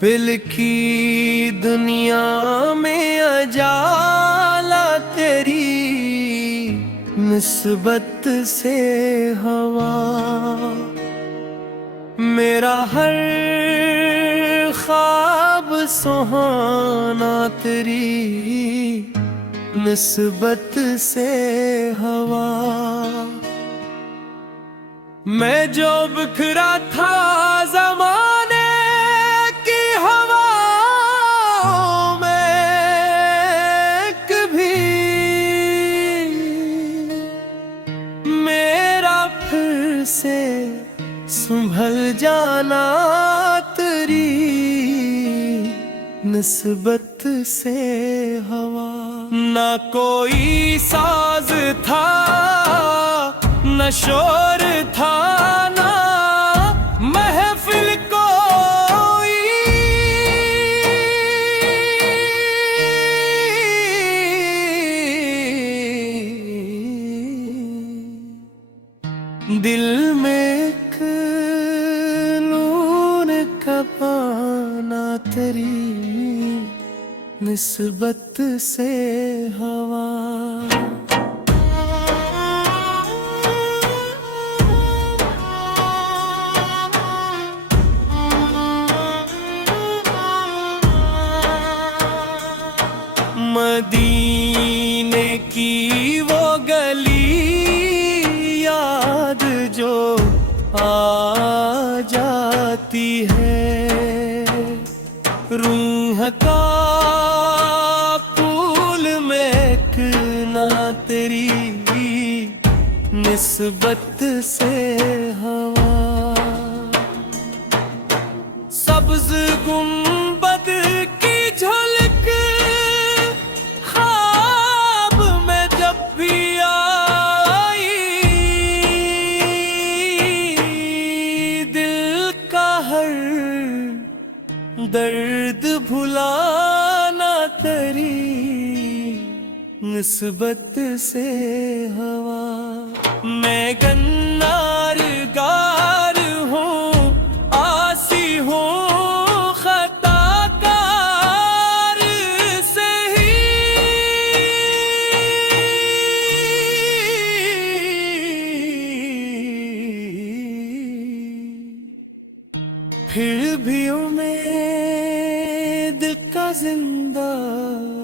पिल की दुनिया में अजाला तेरी निस्बत से हवा। मेरा हर ख्वाब सुहाना तेरी निस्बत से हवा। मैं जो बिखरा था ज़माने की हवाओं में, कभी मेरा फिर से संभल जाना तेरी निस्बत से हवा। ना कोई साज था, न शोर था, ना महफिल कोई। दिल में एक नूर का पाना तेरी निस्बत से हवा। मदीने की वो गली याद जो आ जाती है, रूह का फूल में एक ना तेरी निस्बत से हवा। सब्ज गुंबद की झलक ख्वाब में जब भी आई, दिल का हर दर्द भुलाना तेरी निस्बत से हवा। मैं गन्नार गार हूँ, आसी हूँ, खताकार से ही। फिर भी उम्मीद का जिंदा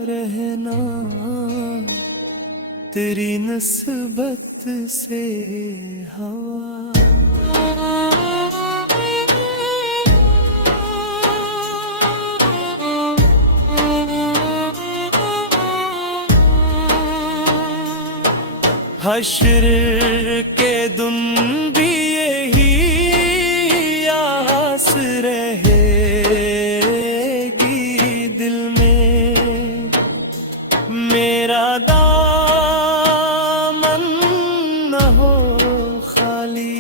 रहना तेरी निस्बत से हवा। हश्र के दिन भी यही आस रहेगी दिल में। मेरा दामन न हो खाली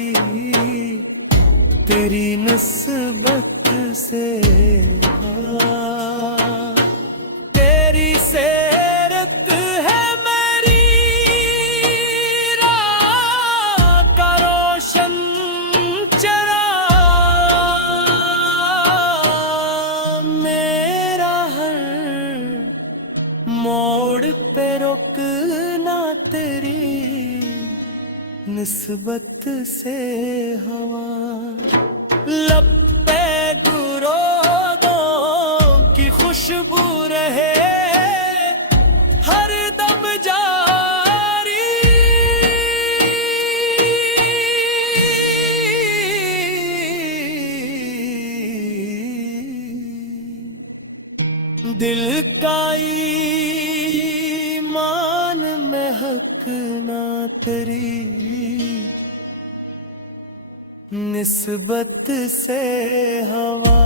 तेरी निस्बत से हवा। तेरी सेरत है मेरी राह का रोशन चराग। मेरा हर मोड़ पे रुकना तेरी निस्बत से हवा। लब पे गुरोदों की खुशबू रहे हर दम जारी। दिल का ईमान में हक ना तेरी निस्बत से हवा।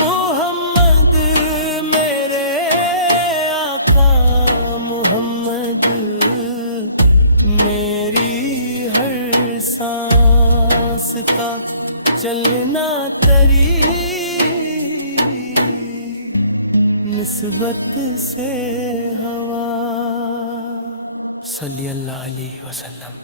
मोहम्मद मेरे आका मोहम्मद, मेरी हर सांस का चलना तेरी निस्बत से हवा। सल्लल्लाहु अलैहि वसल्लम।